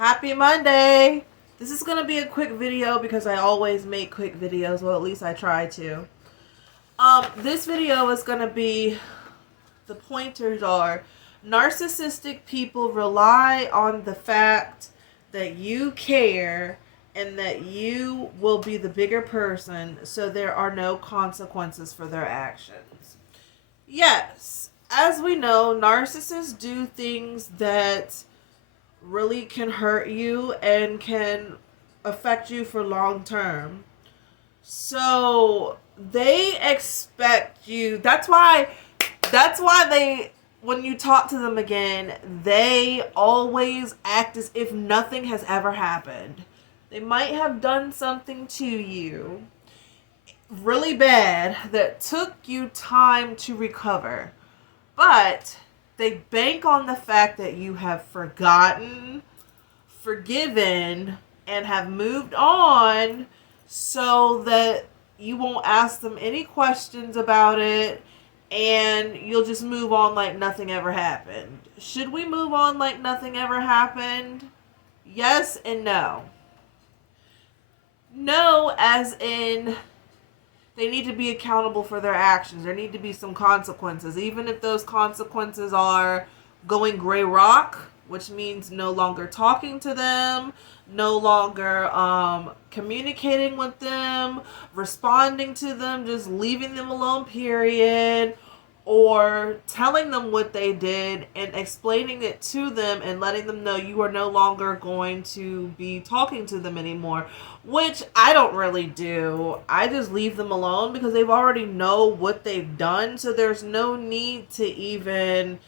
Happy Monday! This is going to be a quick video because I always make quick videos. Well, at least I try to. This video is going to be, the pointers are, narcissistic people rely on the fact that you care and that you will be the bigger person, so there are no consequences for their actions. Yes, as we know, narcissists do things that really can hurt you and can affect you for long term. So they expect you. That's why they, when you talk to them again, they always act as if nothing has ever happened. They might have done something to you really bad that took you time to recover. But they bank on the fact that you have forgotten, forgiven, and have moved on so that you won't ask them any questions about it and you'll just move on like nothing ever happened. Should we move on like nothing ever happened? Yes and no. No, as in they need to be accountable for their actions. There need to be some consequences, even if those consequences are going gray rock, which means no longer talking to them, no longer communicating with them, responding to them, just leaving them alone, period, or telling them what they did and explaining it to them and letting them know you are no longer going to be talking to them anymore, which I don't really do. I just leave them alone because they've already know what they've done, so there's no need to even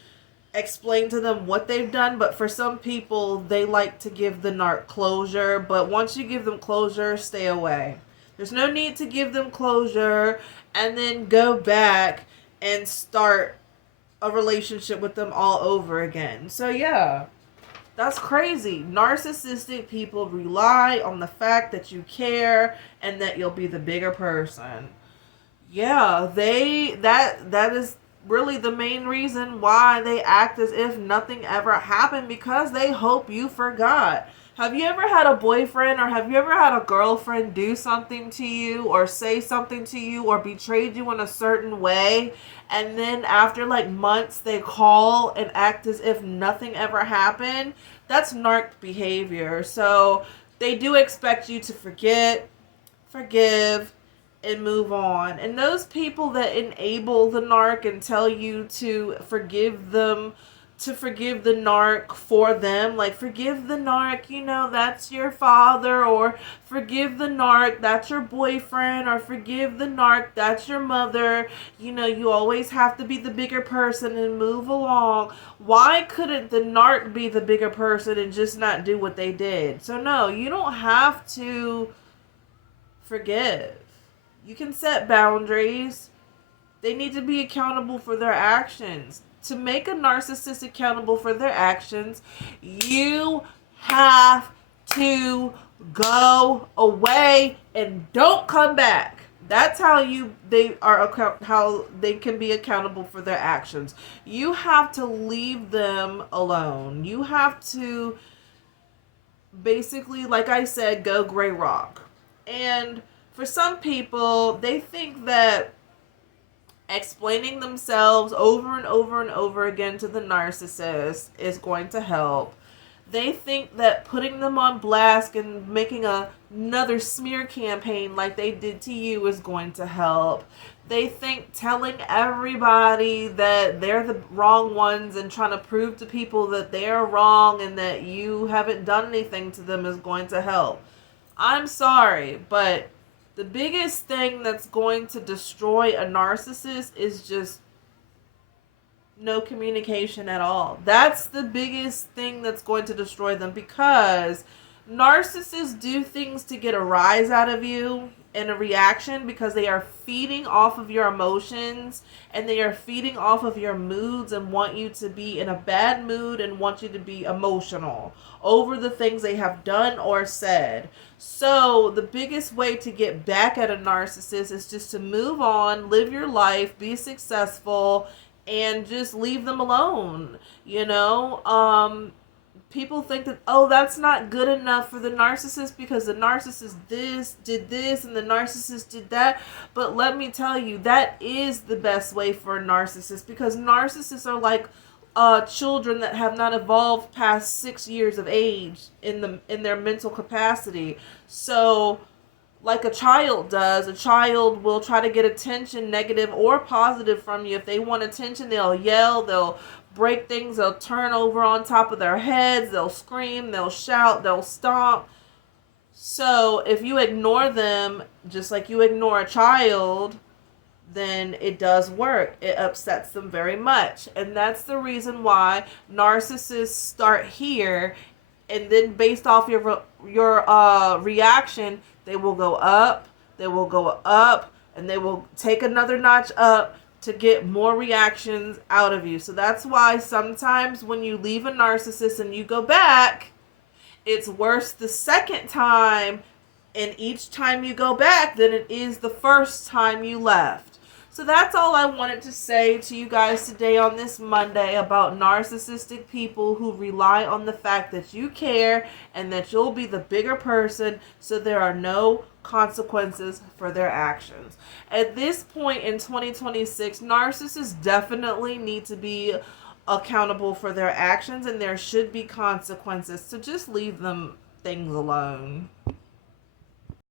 explain to them what they've done. But for some people, they like to give the narc closure, but once you give them closure, stay away. There's no need to give them closure and then go back and start a relationship with them all over again. So yeah, that's crazy. Narcissistic people rely on the fact that you care and that you'll be the bigger person. Yeah, that is really the main reason why they act as if nothing ever happened, because they hope you forgot. Have you ever had a boyfriend or have you ever had a girlfriend do something to you or say something to you or betrayed you in a certain way, and then after like months they call and act as if nothing ever happened? That's narc behavior. So they do expect you to forget, forgive, and move on. And those people that enable the narc and tell you to forgive them, to forgive the narc for them, like forgive the narc, that's your father, or forgive the narc, that's your boyfriend, or forgive the narc, that's your mother, you always have to be the bigger person and move along. Why couldn't the narc be the bigger person and just not do what they did? So no, you don't have to forgive. You can set boundaries. They need to be accountable for their actions. To make a narcissist accountable for their actions, you have to go away and don't come back. That's how how they can be accountable for their actions. You have to leave them alone. You have to basically, like I said, go gray rock. And for some people, they think that explaining themselves over and over and over again to the narcissist is going to help. They think that putting them on blast and making another smear campaign like they did to you is going to help. They think telling everybody that they're the wrong ones and trying to prove to people that they're wrong and that you haven't done anything to them is going to help. I'm sorry, but the biggest thing that's going to destroy a narcissist is just no communication at all. That's the biggest thing that's going to destroy them, because narcissists do things to get a rise out of you and a reaction because they are feeding off of your emotions and they are feeding off of your moods and want you to be in a bad mood and want you to be emotional over the things they have done or said. So the biggest way to get back at a narcissist is just to move on, live your life, be successful, and just leave them alone. people think that, oh, that's not good enough for the narcissist because the narcissist did this and the narcissist did that. But let me tell you, that is the best way for a narcissist, because narcissists are like children that have not evolved past 6 years of age in their mental capacity. So like a child does, a child will try to get attention, negative or positive, from you. If they want attention, they'll yell, they'll break things, they'll turn over on top of their heads, they'll scream, they'll shout, they'll stomp. So if you ignore them, just like you ignore a child, then it does work. It upsets them very much. And that's the reason why narcissists start here, and then based off your reaction, they will go up, and they will take another notch up to get more reactions out of you. So that's why sometimes when you leave a narcissist and you go back, it's worse the second time, and each time you go back, than it is the first time you left. So that's all I wanted to say to you guys today on this Monday about narcissistic people who rely on the fact that you care and that you'll be the bigger person, so there are no consequences for their actions. At this point in 2026, narcissists definitely need to be accountable for their actions, and there should be consequences. So just leave them things alone.